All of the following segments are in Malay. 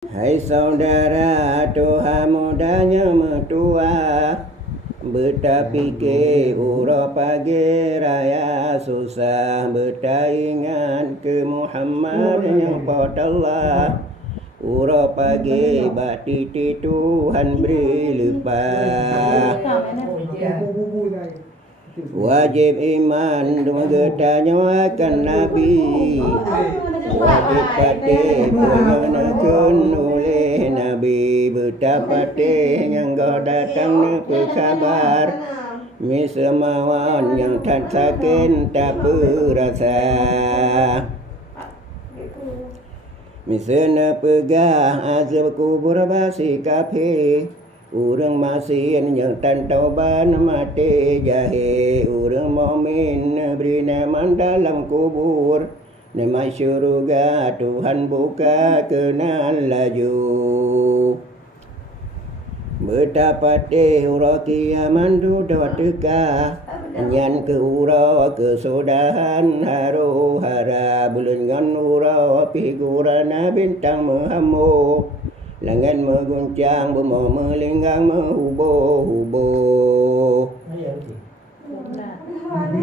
Hai saudara, Tuhan mudanya mertua, bertapike ura pagi raya susah, bertaingan ke Muhammad yang Allah. Ura pagi bakti Tuhan beri lepas. Wajib iman mengetanya akan Nabi, wajib pati mengenakan oleh Nabi. Betapa yang kau datang berkabar, misemawan yang tak sakin tak berasa. Misena pegah azab kubur basi kafe, urang masin yang tan tauban mati jahe. Urang mukmin beri naman dalam kubur, nama syurga Tuhan buka kenal laju. Betapa ura kiaman duduk teka, nyan ke ura kesudahan haru hara. Bulan ura figurana bintang mengamu, langit mengguncang bumi melinggang menghubo-hubo.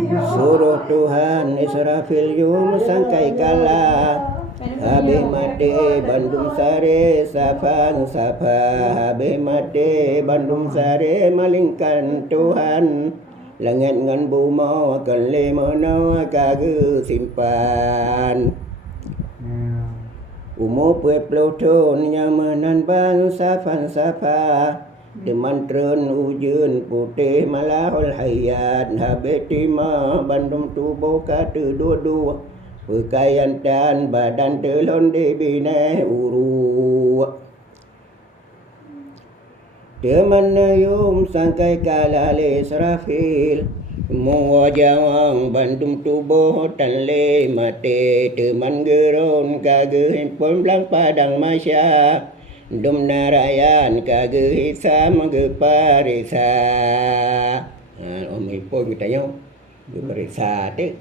Suruh Tuhan Israfil yum sangkai kalah, habis mati Bandung Sari safan safa. Habis mati Bandung Sari malingkan Tuhan, langit ngan bumi akan lemana kagak simpan. Umur Pluton nyamanan ban safan safa, demantren ujun putih malahul hayat. Habis tima Bandung tubuh kata dua-dua, pakaian dan badan telon dibina uru. Teman yum sangkai kalale Israfil, mewajang Bandung tubuh tan le mati. Teman geron kagak handphone belang padang masya, dum narayan kagak hisam geparisa. Om handphone kita tanya geparisa tu.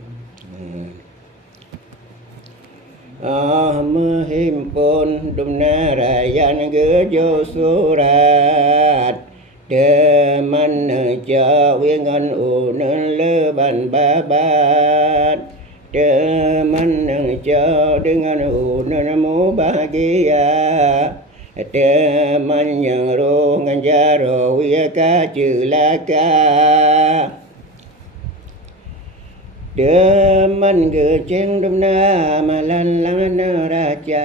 Menghimpun dum narayan gejo surat, teman jawingan unen leban babat. Teman jauh dengan unen mu bahagia, teman yang roh nganjaro ya kacelaka. Teman geceng dumna malan langan raja,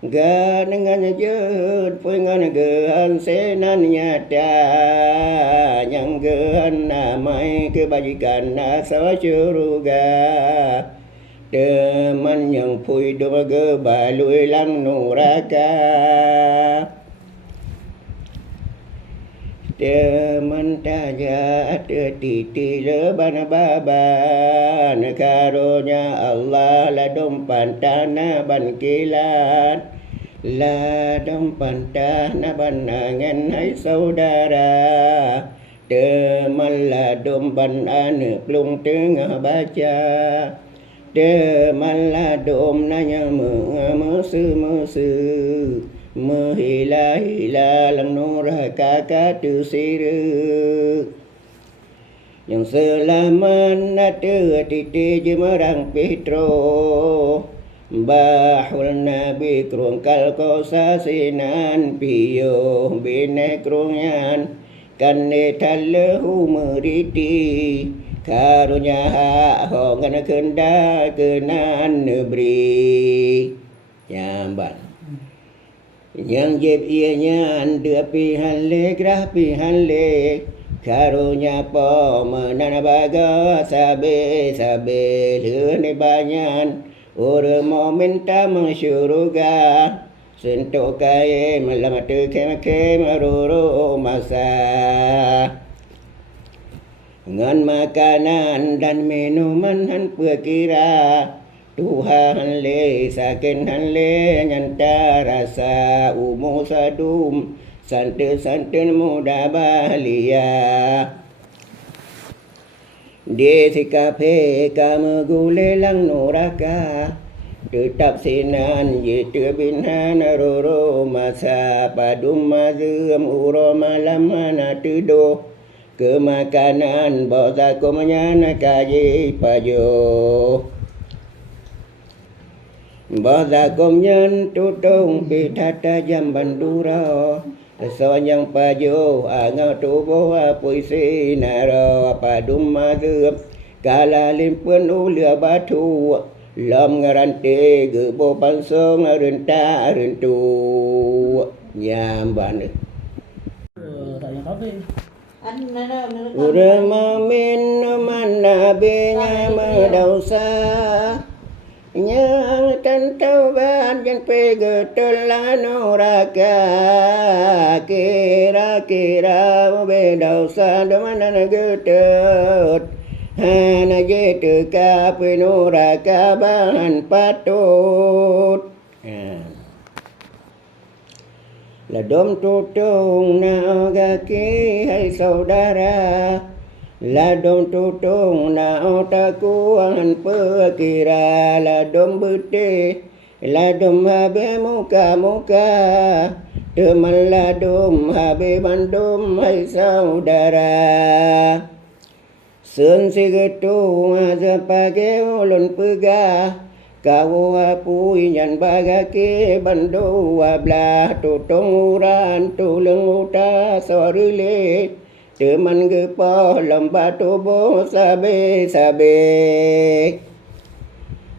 ganengan jut pungan gehan senan nyata. Yang gehan namai kebajikan nasa syurga, teman yang pui dua gebalui lang nuraka. Teman taja titi leban baban, karunia Allah ladum pantana ban kilat. Ladum pantana ban angen hai saudara, teman ladum ban ane plung tengah baca. Teman ladum nanya mesu mehila-hila lang nurah kakak tu siru. Yang selamat natu titi jemerang Petro, bahul Nabi krungkal kosa sinan piyo bine krungyan kane talehu meriti. Karunya hak hongan kenda kenan negeri Jamban. Yang jeb ianya anda pihan le grah pihan le, karunya po menan baga sabe lene banyan. Orang mau minta mensyuruga, sentuh kaya melamat kem ruru masa. Ngan makanan dan minuman han perkira, Tuhan le sakin han le nyanta rasa. Umu sadum santen muda bahalia, di sikape kamu gule lang nuraka. tetapsinan yitu binhan roro masa padum mazum uro malam mana tudo kemakanan bosa kumanyana kaji pajo bosa kumnyan tutung pitata jam bandura sonyang pajo angau tubo puisi naro padum mazum kala limpun ulia batu lâm ngarante gu bo pansong renta rentu nyam ban urama min mana be nyama dausa nyang tan tau ban jan pe gu telano raka kira kira be dausa domana gu tot hana jetu ka penura ka bahan patut là đom tutung nào ga ki hay saudara là đom tutung nào ta kuan pe kira là đom bute là đom habe muka muka teman là đom habe bandum hay saudara Sun sigetu azapage ulun puga kau apu inyan bagake bandu abla tutong uran tulung uta sorile teman gepo lomba tubo sabe sabe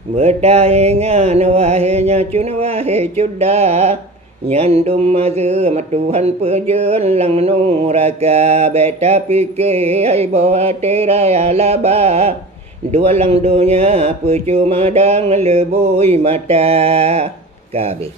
Merdai ngan wahenya cun wahe cuda Nyandum mazu matuhan pejun lang nuraka beta pike ai bawa terai alaba dua lang dunya percuma dang lebui mata kabe